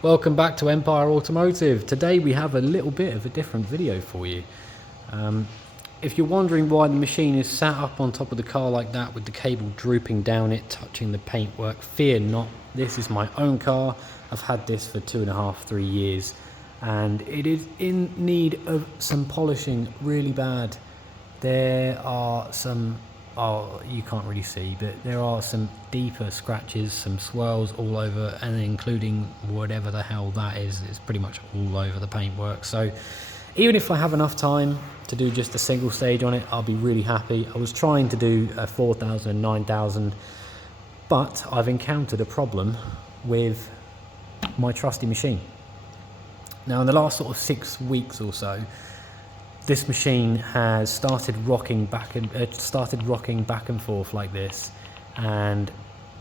Welcome back to Empire Automotive. Today we have a little bit of a different video for you. If you're wondering why the machine is sat up on top of the car like that with the cable drooping down it, touching the paintwork, fear not. This is my own car. I've had this for 2.5–3 years and it is in need of some polishing really bad. There are some, oh, you can't really see, but there are some deeper scratches, some swirls all over, and including whatever the hell that is, it's pretty much all over the paintwork. So even if I have enough time to do just a single stage on it, I'll be really happy. I was trying to do a 4,000 and 9,000, but I've encountered a problem with my trusty machine. Now in the last sort of 6 weeks or so, this machine has started rocking back and forth like this, and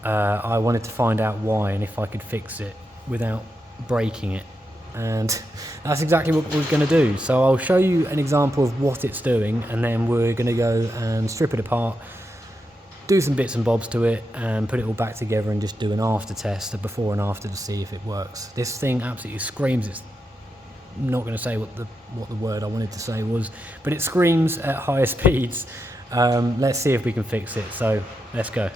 I wanted to find out why and if I could fix it without breaking it, and that's exactly what we're going to do. So I'll show you an example of what it's doing, and then we're going to go and strip it apart, do some bits and bobs to it, and put it all back together and just do an after test, a before and after, to see if it works. This thing absolutely screams. It's not going to say what the word I wanted to say was, but it screams at higher speeds. Let's see if we can fix it. So let's go.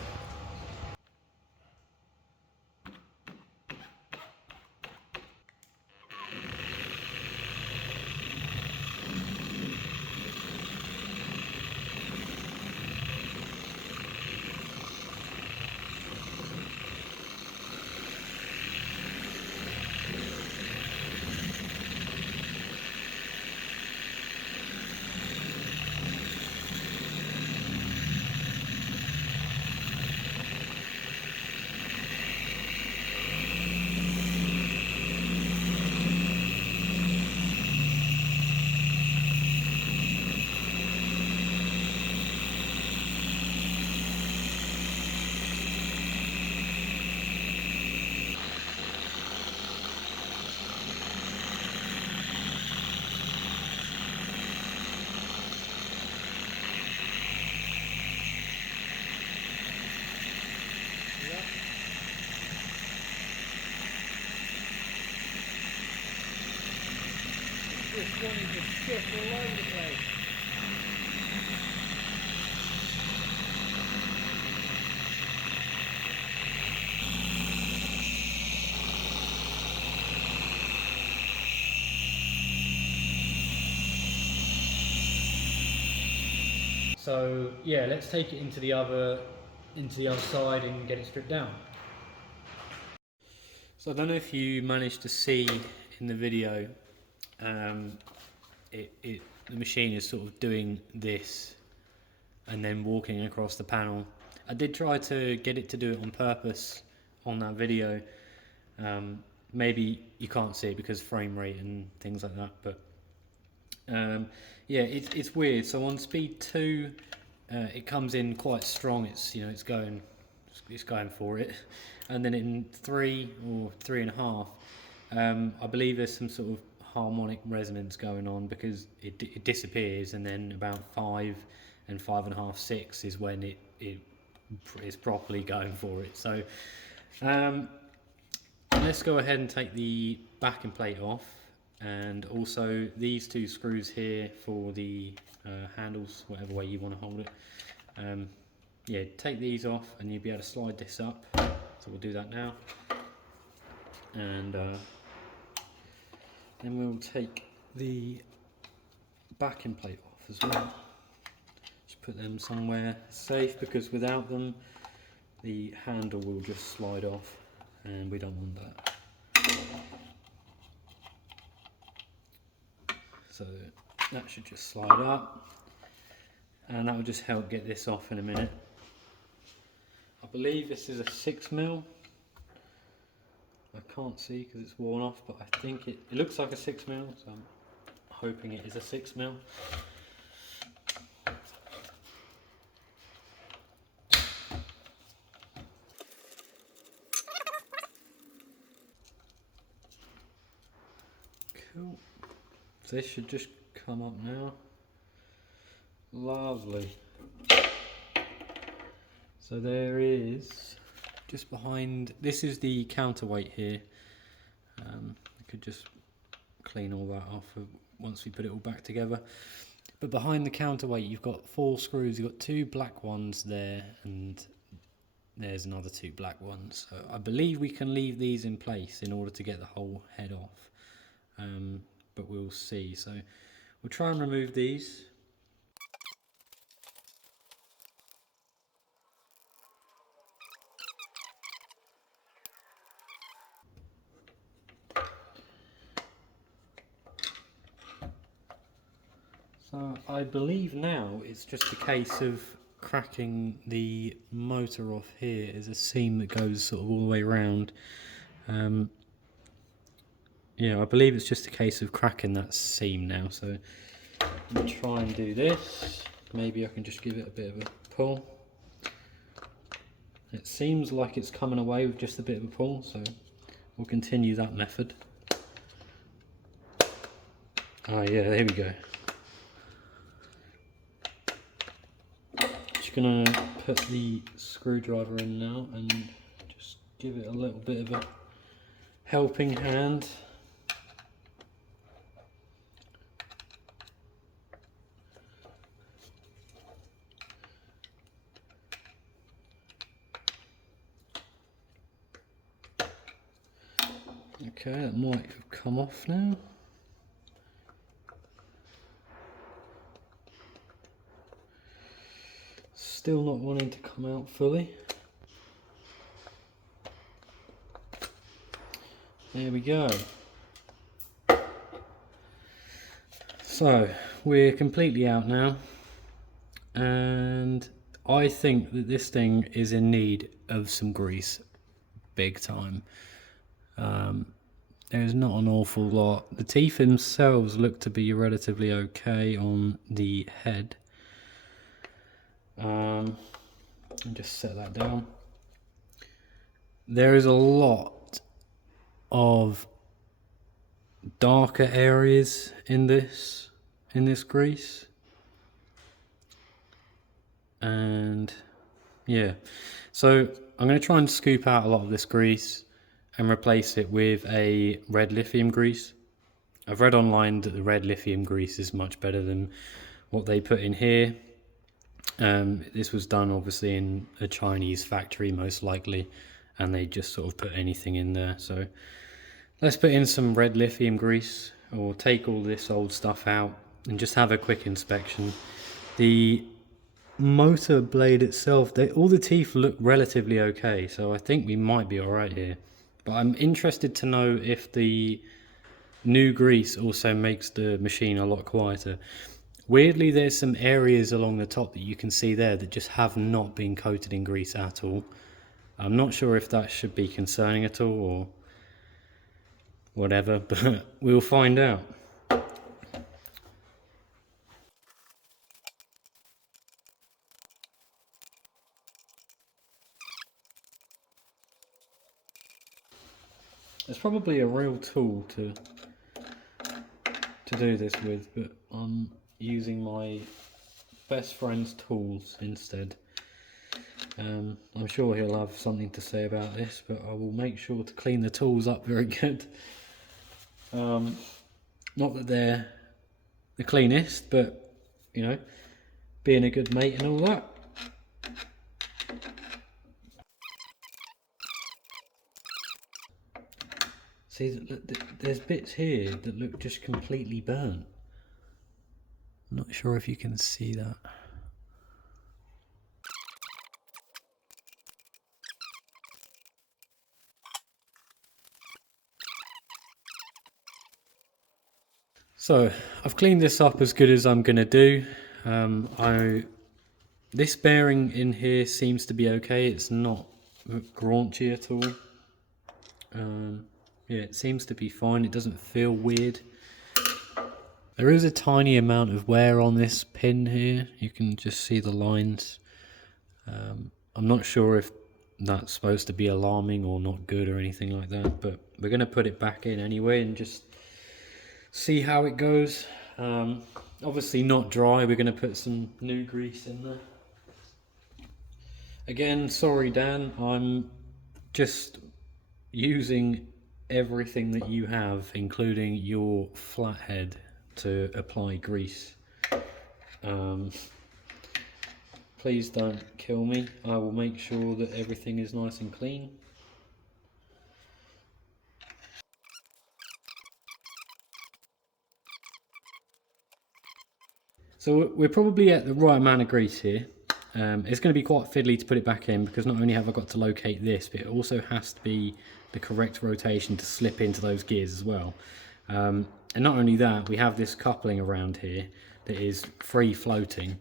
Just wanting to skip all over the place. So yeah, let's take it into the other side and get it stripped down. So I don't know if you managed to see in the video, the machine is sort of doing this and then walking across the panel. I did try to get it to do it on purpose on that video. Maybe you can't see it because frame rate and things like that, but yeah, it's weird. So on speed 2, it comes in quite strong. It's going for it, and then in 3 or 3.5, I believe there's some sort of harmonic resonance going on, because it disappears, and then about 5 and 5.5, 6 is when it is properly going for it. So let's go ahead and take the backing plate off, and also these 2 screws here for the handles, whatever way you want to hold it. Yeah, take these off and you'll be able to slide this up. So we'll do that now, and then we'll take the backing plate off as well. Just put them somewhere safe, because without them the handle will just slide off, and we don't want that. So that should just slide up, and that will just help get this off in a minute. I believe this is a 6mm. I can't see because it's worn off, but I think it looks like a 6mm, so I'm hoping it is a 6mm. Cool. So this should just come up now. Lovely. So there is, just behind, this is the counterweight here. I could just clean all that off once we put it all back together. But behind the counterweight you've got 4 screws. You've got 2 black ones there, and there's another 2 black ones. So I believe we can leave these in place in order to get the whole head off, but we'll see. So we'll try and remove these. So I believe now it's just a case of cracking the motor off here. There's a seam that goes sort of all the way around. Yeah, I believe it's just a case of cracking that seam now. So let me try and do this. Maybe I can just give it a bit of a pull. It seems like it's coming away with just a bit of a pull, so we'll continue that method. Oh yeah, there we go. Just gonna put the screwdriver in now and just give it a little bit of a helping hand. Okay, that might have come off now. Still not wanting to come out fully. There we go. So we're completely out now, and I think that this thing is in need of some grease, big time. There's not an awful lot. The teeth themselves look to be relatively okay on the head. And just set that down. There is a lot of darker areas in this grease, and yeah, so I'm going to try and scoop out a lot of this grease and replace it with a red lithium grease. I've read online that the red lithium grease is much better than what they put in here. This was done obviously in a Chinese factory most likely, and they just sort of put anything in there. So let's put in some red lithium grease, or take all this old stuff out and just have a quick inspection. The motor blade itself, all the teeth look relatively okay, so I think we might be alright here. But I'm interested to know if the new grease also makes the machine a lot quieter. Weirdly, there's some areas along the top that you can see there that just have not been coated in grease at all. I'm not sure if that should be concerning at all or whatever, but we'll find out. It's probably a real tool to do this with, but I'm using my best friend's tools instead. I'm sure he'll have something to say about this, but I will make sure to clean the tools up very good. Not that they're the cleanest, but you know, being a good mate and all that. See, there's bits here that look just completely burnt. I'm not sure if you can see that. So I've cleaned this up as good as I'm gonna do. This bearing in here seems to be okay. It's not graunchy at all. Yeah, it seems to be fine. It doesn't feel weird. There is a tiny amount of wear on this pin here. You can just see the lines. I'm not sure if that's supposed to be alarming or not good or anything like that, but we're going to put it back in anyway and just see how it goes. Obviously not dry. We're going to put some new grease in there. Again, sorry Dan, I'm just using everything that you have, including your flathead, to apply grease. Please don't kill me. I will make sure that everything is nice and clean. So we're probably at the right amount of grease here. It's going to be quite fiddly to put it back in, because not only have I got to locate this, but it also has to be the correct rotation to slip into those gears as well. And not only that, we have this coupling around here that is free floating.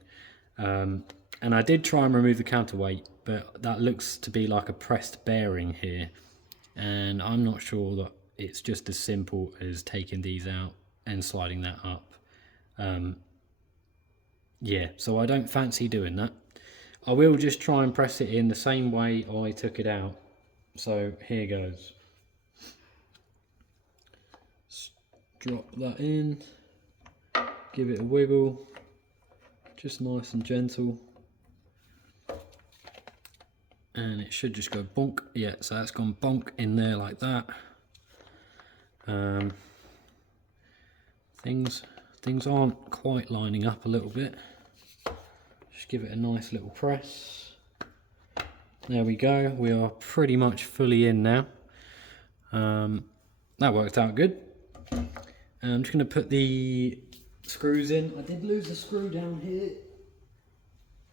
And I did try and remove the counterweight, but that looks to be like a pressed bearing here. And I'm not sure that it's just as simple as taking these out and sliding that up. Yeah, so I don't fancy doing that. I will just try and press it in the same way I took it out. So here goes. Drop that in, give it a wiggle, just nice and gentle. And it should just go bonk. Yeah, so that's gone bonk in there like that. Things aren't quite lining up a little bit. Just give it a nice little press. There we go. We are pretty much fully in now. That worked out good. I'm just going to put the screws in. I did lose a screw down here,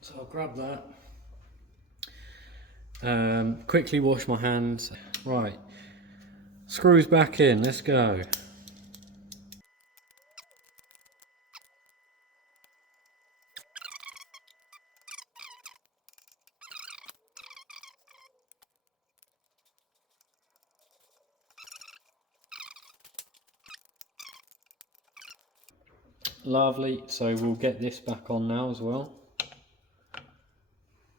so I'll grab that. Quickly wash my hands. Right, screws back in. Let's go. Lovely, so we'll get this back on now as well.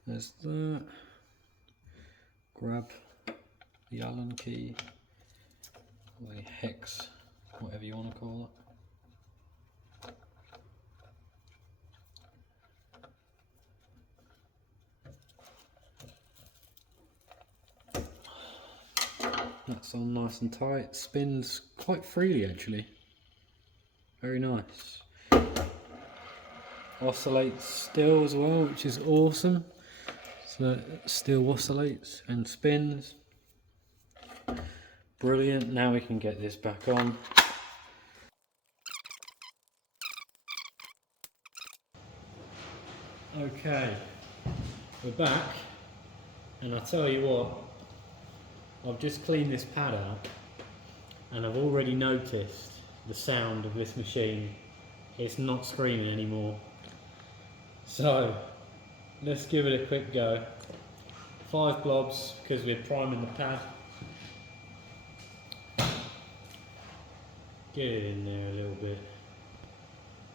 There's that. Grab the Allen key, or the hex, whatever you want to call it. That's on nice and tight. Spins quite freely actually. Very nice. Oscillates still as well, which is awesome. So it still oscillates and spins. Brilliant. Now we can get this back on. Okay, we're back, and I tell you what, I've just cleaned this pad out, and I've already noticed the sound of this machine. It's not screaming anymore. So let's give it a quick go. 5 blobs because we're priming the pad. Get it in there a little bit.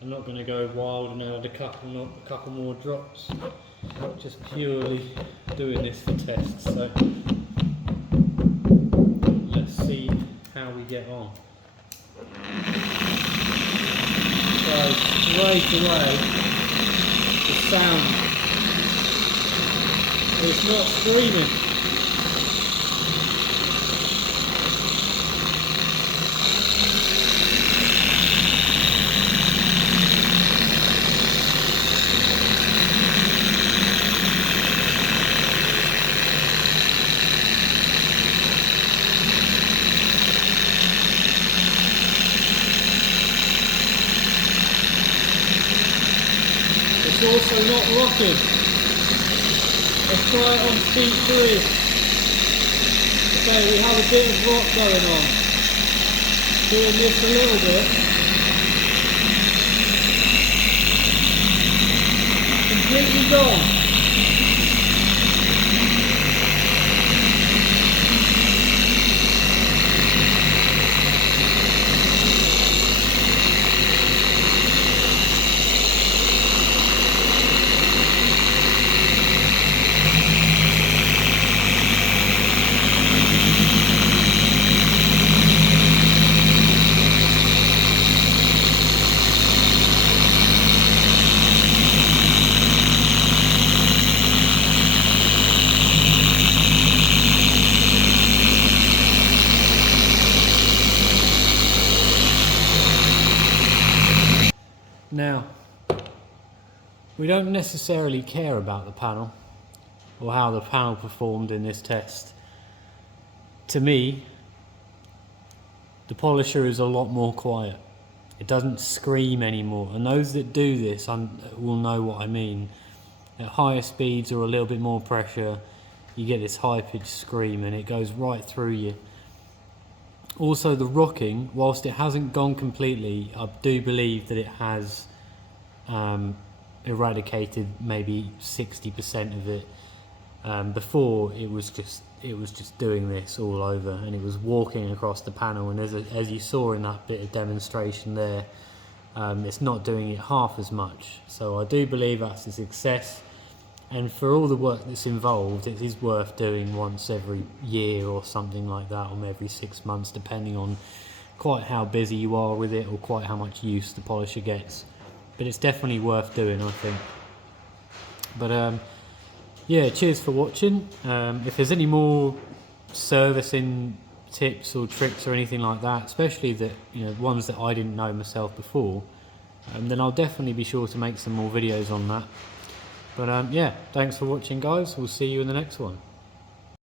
I'm not going to go wild and add a couple more drops. Just purely doing this for tests. So let's see how we get on. So straight away, the sound, it's not screaming. It's also not rocking. Let's try it on speed 3. Okay, we have a bit of rock going on. Doing this a little bit. Completely gone. Now, we don't necessarily care about the panel or how the panel performed in this test. To me, the polisher is a lot more quiet. It doesn't scream anymore, and those that do this will know what I mean. At higher speeds or a little bit more pressure, you get this high-pitched scream and it goes right through you. Also, the rocking, whilst it hasn't gone completely, I do believe that it has eradicated maybe 60% of it. Before it was just doing this all over, and it was walking across the panel, and as you saw in that bit of demonstration there, it's not doing it half as much. So I do believe that's a success, and for all the work that's involved, it is worth doing once every year or something like that, or every 6 months, depending on quite how busy you are with it or quite how much use the polisher gets. But it's definitely worth doing, I think. But yeah, cheers for watching. If there's any more servicing tips or tricks or anything like that, especially that, you know, ones that I didn't know myself before, then I'll definitely be sure to make some more videos on that. But yeah, thanks for watching, guys. We'll see you in the next one.